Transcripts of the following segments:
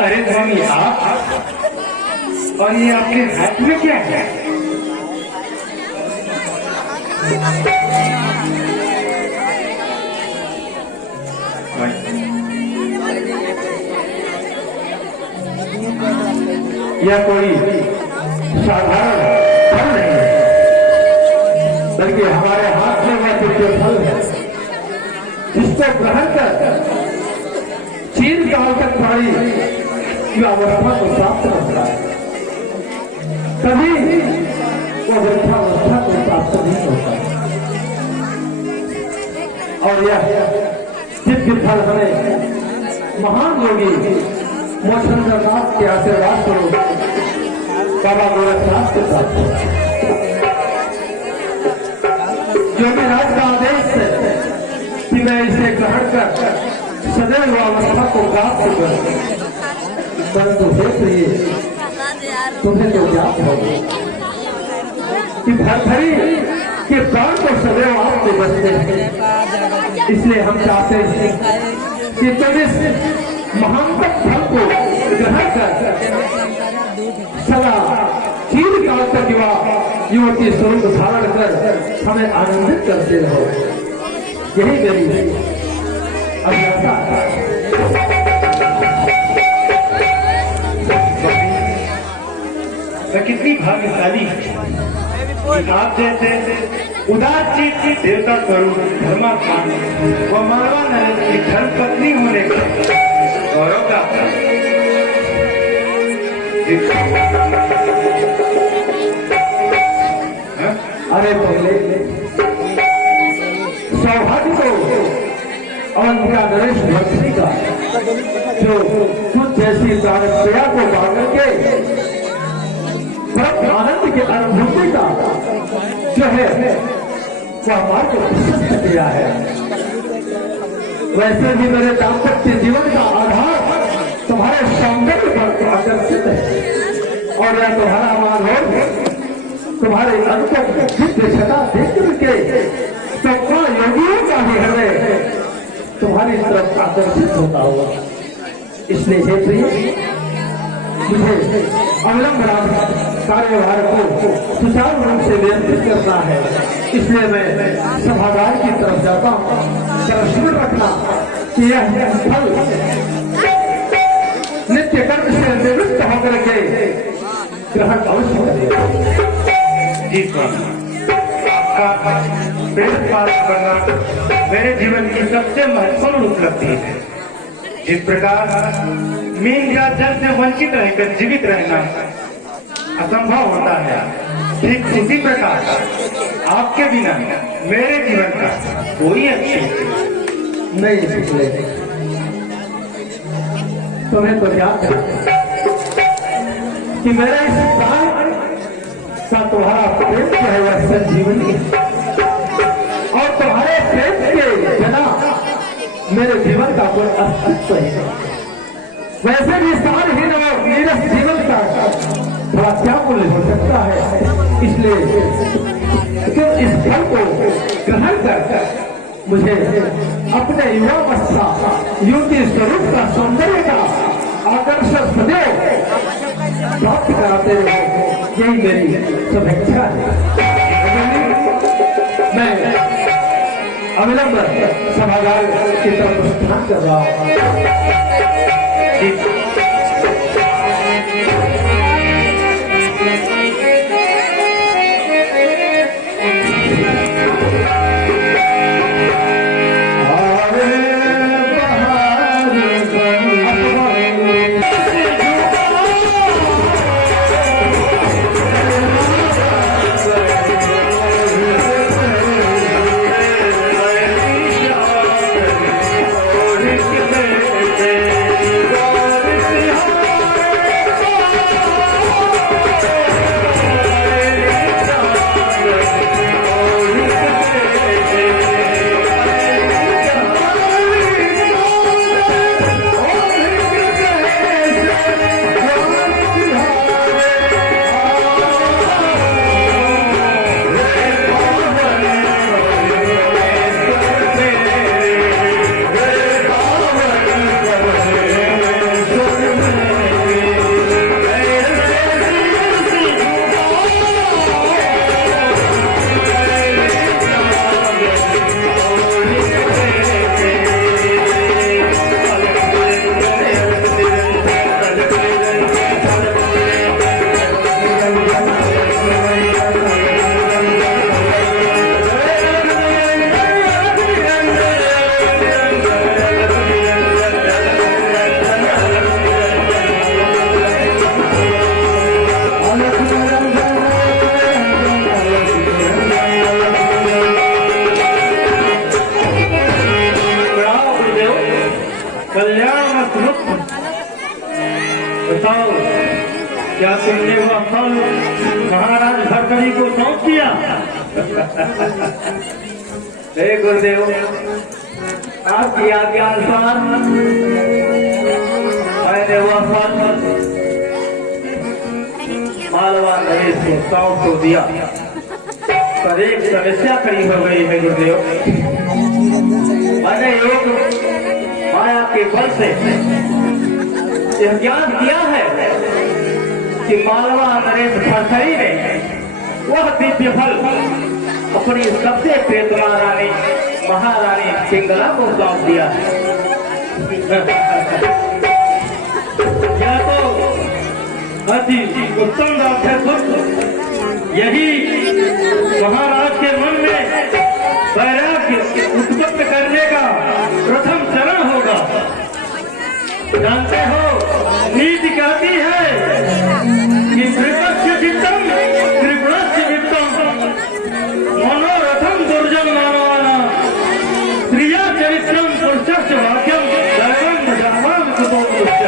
अरे स्वामी आप, और ये आपके हाथ में क्या है? यह कोई साधारण फल नहीं है, बल्कि हमारे हाथ में वह दिव्य फल है जिसको ग्रहण कर चीर काल तक प्राणी की अवस्था को प्राप्त करता है, कभी वो वृद्धावस्था को प्राप्त नहीं होता। और यह दिव्य फल हमें महान योगी मोक्षचंद्रनाथ के आशीर्वाद स्वरूप बाबा गोरखनाथ से प्राप्त हुआ। योगी राज का आदेश है कि मैं इसे ग्रहण कर सदैव अवस्था को प्राप्त करूं, परंतु हे प्रिय तुम्हें तो ज्ञात हो कि भरथरी के प्राण को सदैव आपसे बचते हैं, इसलिए हम चाहते हैं कि तुम इस महानतम फल को ग्रहण कर सदा चीर काल तक युवती स्वरूप धारण कर हमें आनंदित करते रहो। यही मेरी अभिलाषा है। मैं कितनी भाग्यशाली आप जैसे उदार चित्त देवता करूं धर्मात्मा व मानवा नरेंद्र की धर्म पत्नी होने का गौरव का। अरे पहले सौभाग्य को अवंतिका नरेश भक्ति का जो खुद जैसी प्राणप्रिया को पाकर के आनंद की अनुभूति का जो है वो हमारे को प्रशस्त किया है। वैसे भी मेरे दाम्पत्य जीवन का आधार तुम्हारे सौंदर्य पर आकर्षित है और यह तुम्हारा मानव तुम्हारे अनुपम दिव्य छटा देख करके सबका योगियों का ही हृदय तुम्हारी तरफ आकर्षित होता हुआ। इसलिए हे प्रिय मुझे अविलंब कार्यभार को सुचारू रूप से नियंत्रित करना है, इसलिए मैं सभागार की तरफ जाता हूँ। स्मरण रखना कि यह फल नित्य कर्म से निवृत्त होकर के ग्रहण अवश्य करेगा। जी आपका प्रेम प्राप्त करना मेरे जीवन की सबसे महत्वपूर्ण उपलब्धि है। जिस प्रकार मीन या जल से वंचित रहकर जीवित रहना असंभव होता है, ठीक उसी प्रकार आपके बिना मेरे जीवन का कोई अस्तित्व नहीं निकले। तुम्हें तो याद है कि मेरे इस प्राण का तुम्हारा प्रेम जो है वह संजीवनी है और तुम्हारे प्रेम के बिना मेरे जीवन का कोई अस्तित्व है। वैसे भी सारहीन और नीरस जीवन का थोड़ा क्या मूल्य हो सकता है, इसलिए तुम इस फल को ग्रहण कर मुझे अपने युवावस्था युवती स्वरूप का सौंदर्य का आकर्षण सदैव प्राप्त कराते रहो, यही मेरी शुभेच्छा है। मैं अविलंब सभागार की तरफ प्रस्थान कर रहा हूँ। क्या तुमने वह फल महाराज भरतरी को सौंप दिया? हे गुरुदेव, आपकी आज्ञा अनुसार मैंने वह फल मालवा नरेश को सौंप तो दिया, पर एक समस्या खड़ी हो गई है गुरुदेव। मैंने एक माया के बल से यह ज्ञान किया है कि मालवा नरेश भरतरी ने वह दिव्य फल अपनी सबसे प्रियतमा रानी महारानी पिंगला को सौंप दिया है। यह तो अति उत्तम बात है पुत्र। यही महाराज के मन में वैराग्य उत्पन्न करने का प्रथम चरण होगा। जानते हो, नीति कहती है कि कृपस्य चित्तम कृपणस्य वित्तम मनोरथम दुर्जन मानवाना स्त्रिया चरित्रम पुरुषस्य वाक्यम दैवम जावाम कुतो पुरुष।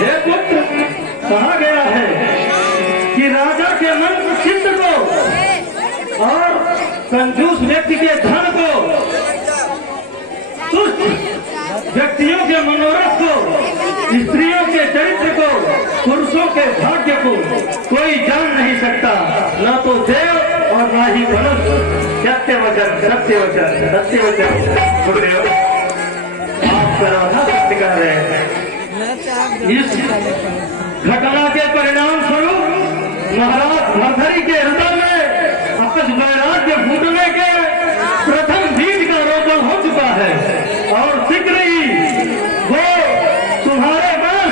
हे पुत्र, कहा गया है कि राजा के मन चित्त को और कंजूस व्यक्ति के धन को, तुष्ट व्यक्तियों के मनोरथ को, स्त्रियों के चरित्र को, पुरुषों के भाग्य को कोई जान नहीं सकता, न तो देव और न ही मनुष्य। सत्य वचन, सत्य वचन, सत्य वचन। गुरुदेव, आप सर्वथा सत्य कह रहे हैं। इस घटना के परिणाम स्वरूप महाराज भरतरी के हृदय में आपस वैराग्य फूटने के प्रथम बीज का रोपण हो चुका है और शीघ्र ही वो तुम्हारे पास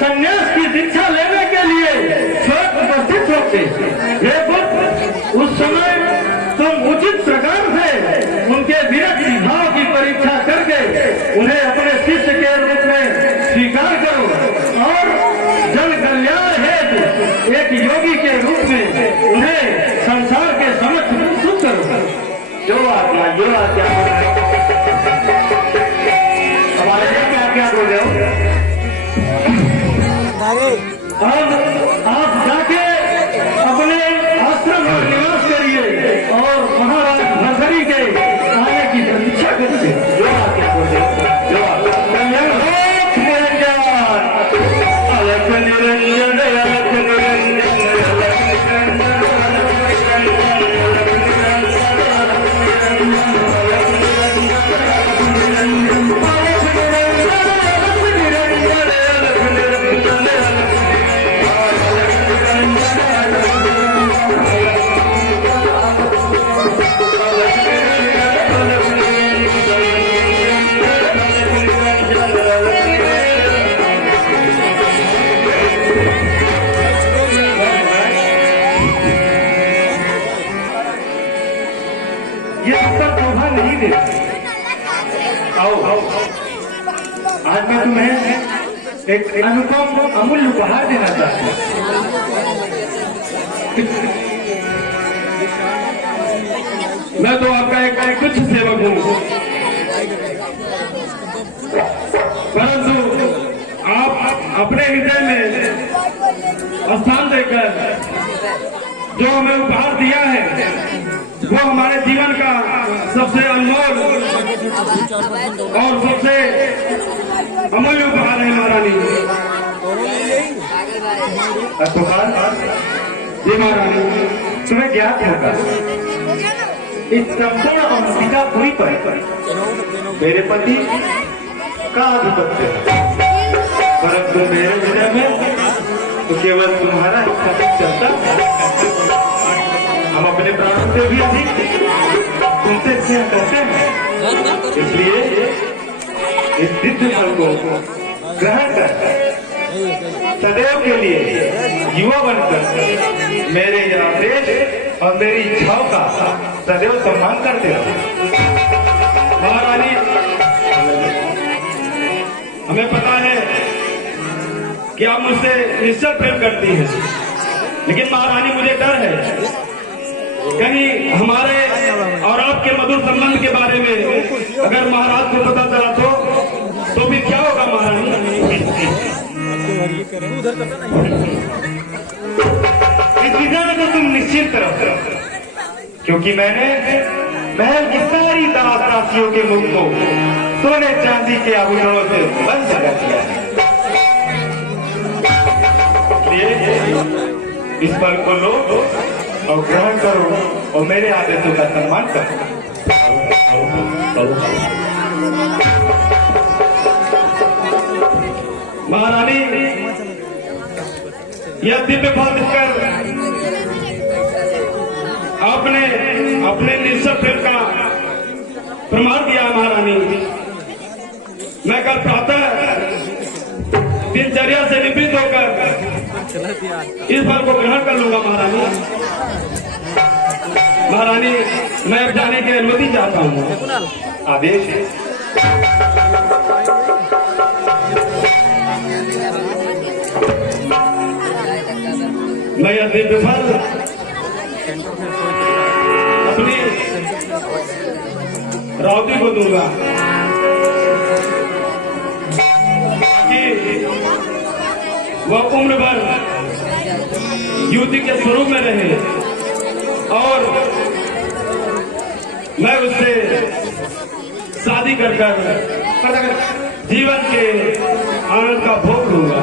संन्यास की दीक्षा लेने के लिए स्वयं उपस्थित होते। हे पुत्र, उस समय तुम उचित प्रकार से उनके विरक्ति भाव की परीक्षा करके उन्हें अपने शिष्य के रूप में स्वीकार करो और जन कल्याण हेतु एक योगी के रूप में उन्हें संसार के समक्ष प्रस्तुत करो। जो आज्ञा हमारे लिए क्या बोल रहे हो? अब आप जाके अपने आश्रम में निवास करिए और महाराज भरतरी के आने की प्रतीक्षा करिए। जो आज्ञा बोल रहे हो? जो आज्ञा। कल्याण हो निरंजन, अलख निरंजन, अलख निरंजन, आज मैं तुम्हें एक अनुपम अमूल्य उपहार देना चाहता हूँ। मैं तो आपका एक तुच्छ सेवक हूँ, परंतु आप अपने हृदय में स्थान देकर जो हमें उपहार दिया है वो हमारे जीवन का सबसे अनमोल और सबसे अमूल्य उपहार है महारानी। जी महारानी, तुम्हें ज्ञात होगा इस संपूर्ण अंबिकापुरी पर मेरे पति का आधिपत्य है, परंतु मेरे हृदय में तो केवल तुम्हारा हिस्सा चलता है। हम अपने प्राणों से भी अधिक तुमसे स्नेह करते हैं, इसलिए इस दिव्य फल को ग्रहण कर सदैव के लिए युवा बनकर मेरे यह देश और मेरी इच्छाओं का सदैव सम्मान करते रहो। महारानी, हमें पता है कि आप मुझसे निश्चल प्रेम करती हैं, लेकिन महारानी मुझे डर है कहीं हमारे और आपके मधुर संबंध के बारे में अगर महाराज को पता चला तो फिर क्या होगा महारानी? इस विधान को तुम निश्चिंत रहो, क्योंकि मैंने महल की सारी दास दासियों के मुख को सोने चांदी के आभूषणों से बंद कर दिया है। इस पल को लो और ग्रहण करो और मेरे आदेशों का सम्मान करो। महारानी, यह दिव्य फल दिखकर आपने अपने निश्चय प्रेम का प्रमाण दिया। महारानी, मैं कल प्रातः दिनचर्या से निवृत्त होकर इस फल को ग्रहण कर लूंगा। महारानी, मैं अब जाने की अनुमति चाहता हूँ। आदेश है। मैं यह दिव्य फल अपनी रावती को दूंगा कि वह उम्र भर युवती के स्वरूप में रहे और मैं उससे शादी कर जीवन के आनंद का भोग लूंगा।